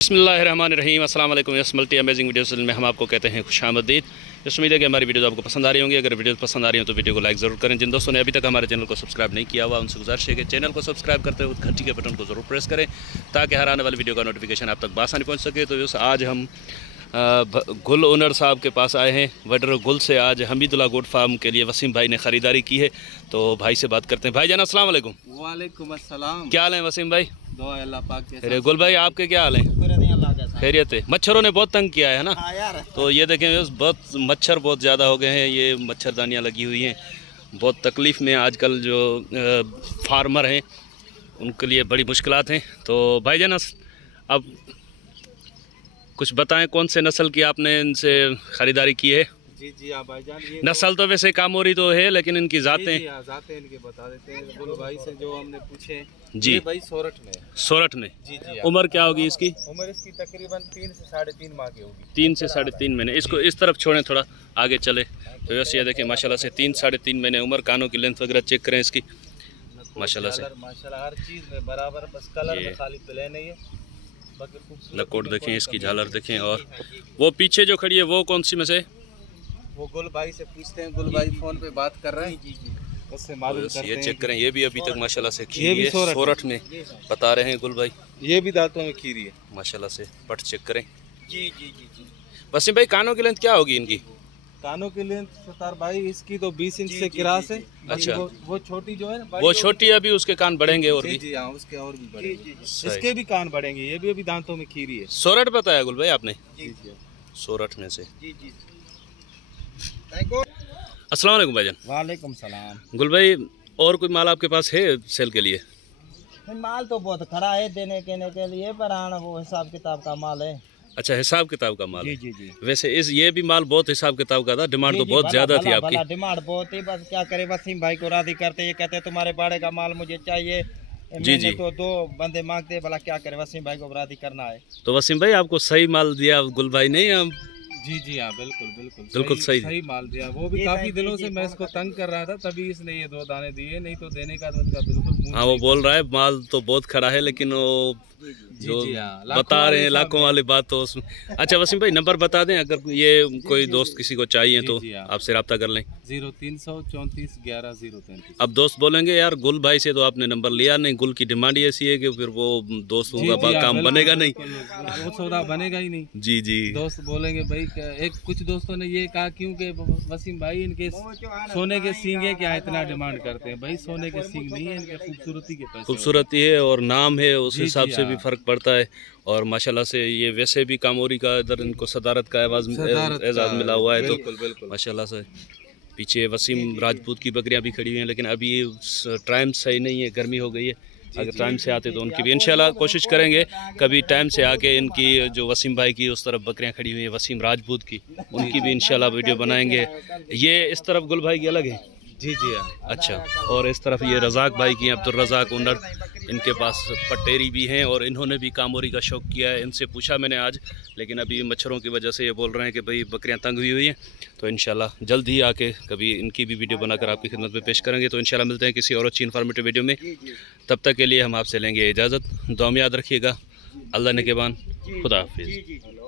बिस्मिल्लाहिर्रहमानिर्रहीम अस्सलाम वालेकुम। यस मल्टी अमेजिंग वीडियोज़ में हम आपको कहते हैं खुशामदीद। इस उम्मीद है कि हमारी वीडियोज़ आपको पसंद आ रही होंगी। अगर वीडियोज़ पसंद आ रही हो तो वीडियो को लाइक ज़रूर करें। जिन दोस्तों ने अभी तक हमारे चैनल को सब्सक्राइब नहीं किया हुआ उनसे गुजारिश है कि चैनल को सब्सक्राइब करते हुए घंटी के बटन को ज़रूर प्रेस करें ताकि हर आने वाली वीडियो का नोटिफिकेशन आप तक बआसानी पहुँच सके। तो आज हम गुल ओनर साहब के पास आए हैं। वडर गुल से आज हमीदुल्लाह गोट फार्म के लिए वसीम भाई ने ख़रीदारी की है। तो भाई से बात करते हैं। भाई जान अस्सलाम वालेकुम। वालेकुम अस्सलाम। क्या हाल है वसीम भाई? दुआ अल्लाह पाक के। अरे गुल भाई आपके क्या हाल है? खैरियत है। मच्छरों ने बहुत तंग किया है ना? यार। तो ये देखें बहुत मच्छर बहुत ज़्यादा हो गए हैं। ये मच्छरदानियाँ लगी हुई हैं। बहुत तकलीफ़ में आजकल जो फार्मर हैं उनके लिए बड़ी मुश्किलात हैं। तो भाई जान अब कुछ बताएं कौन से नस्ल की आपने इनसे ख़रीदारी की है? जी आप भाईजान ये नस्ल तो वैसे कामोरी तो है लेकिन इनकी ज़ातें ज़ातें इनके बता देते हैं। गुल भाई से जो हमने पूछे जी भाई सोरठ में। सोरठ में जी उम्र क्या होगी इसकी? उम्र इसकी तकरीबन 3 से 3.5 माह की होगी। 3 से 3.5 महीने। इसको इस तरफ छोड़ें थोड़ा आगे चले तो वैसे ये देखें माशाल्लाह से 3 से 3.5 महीने उम्र। कानों की लेंथ वगैरह चेक करें इसकी माशाल्लाह से। माशाल्लाह हर चीज़ में बराबर, बस कलर में खाली प्लेन नहीं है। लकोट देखें इसकी, झालर देखें। और वो पीछे जो खड़ी है वो कौन सी में से? वो गुल भाई से पूछते हैं। गुल भाई फ़ोन पे बात कर रहे हैं, उससे मालूम करते हैं। ये चेक करें, ये भी अभी तक माशाल्लाह से खीरी है। सोरठ में बता रहे हैं गुल भाई। ये भी दांतों में खीरी है माशाल्लाह से। पट चेक करें। जी। वसीम भाई कानों की लेंथ क्या होगी इनकी? कानों की लेंथ सतार भाई इसकी तो 20 इंच से क्रॉस है। अच्छा वो छोटी जो है ना, वो छोटी है, अभी उसके कान बढ़ेंगे और भी। जी हाँ, उसके और भी बढ़ेंगे। इसके भी कान बढ़ेंगे। ये भी अभी दांतों में खीरी है। सोरठ बताया गुल भाई आपने? जी सोरठ में से। जी। अस्सलाम वालेकुम भाईजान। वालेकुम सलाम। गुल भाई और कोई माल आपके पास है सेल के लिए? माल तो बहुत खड़ा है देने के लिए, पर आना वो हिसाब किताब का माल है। अच्छा हिसाब किताब का माल। जी। वैसे ये भी माल बहुत हिसाब किताब का था। डिमांड तो बहुत ज्यादा थी आपकी। डिमांड बहुत थी, बस क्या करे वसीम भाई को राजी करते। ये कहते तुम्हारे बाड़े का माल मुझे चाहिए। जी तो 2 बंदे मांगते, भला क्या करे वसीम भाई को राजी करना है। तो वसीम भाई आपको सही माल दिया गुल भाई ने? जी हाँ, बिल्कुल सही माल दिया। वो भी काफी दिनों से मैं इसको तंग कर रहा था, तभी इसने ये 2 दाने दिए। नहीं तो देने का तो इनका बिल्कुल। हाँ वो बोल रहा है माल तो बहुत खड़ा है लेकिन वो जो बता रहे हैं लाखों वाली बात तो उसमें। अच्छा वसीम भाई नंबर बता दें, अगर ये कोई दोस्त किसी को चाहिए तो आपसे रब्ता कर लें। 0334 11 033। अब दोस्त बोलेंगे यार गुल भाई से तो आपने नंबर लिया नहीं। गुल की डिमांड ऐसी है कि फिर वो दोस्तों का काम बनेगा नहीं, वो सौदा बनेगा ही नहीं। जी। दोस्त बोलेंगे भाई, एक कुछ दोस्तों ने ये कहा क्योंकि वसीम भाई इनके सोने के सींग है, क्या इतना डिमांड करते हैं? भाई सोने के सींग नहीं है, इनके खूबसूरती के पैसे। खूबसूरती है और नाम है, उस हिसाब से भी फर्क पड़ता है। और माशाल्लाह से ये वैसे भी कामोरी का इधर इनको सदारत का एजाज मिला हुआ है। तो माशाल्लाह से पीछे वसीम राजपूत की बकरियां भी खड़ी हुई हैं, लेकिन अभी टाइम सही नहीं है, गर्मी हो गई है। अगर टाइम से आते तो उनकी भी इंशाल्लाह कोशिश करेंगे कभी टाइम से आके इनकी जो वसीम भाई की उस तरफ बकरियां खड़ी हुई हैं वसीम राजपूत की, उनकी भी इंशाल्लाह वीडियो बनाएंगे। ये इस तरफ गुल भाई की अलग है। जी अच्छा। और इस तरफ ये रज़ाक भाई की, अब्दुल रज़ाक ओनर, इनके पास पटेरी भी हैं और इन्होंने भी कामोरी का शौक़ किया है। इनसे पूछा मैंने आज, लेकिन अभी मच्छरों की वजह से ये बोल रहे हैं कि भाई बकरियां तंग हुई हैं। तो इंशाल्लाह जल्द ही आके कभी इनकी भी वीडियो बनाकर आपकी खिदमत में पेश करेंगे। तो इंशाल्लाह मिलते हैं किसी और अच्छी इन्फॉर्मेटिव वीडियो में। तब तक के लिए हम आपसे लेंगे इजाज़त। दुआ में याद रखिएगा। अल्लाह ने के बान। खुदा हाफिज़।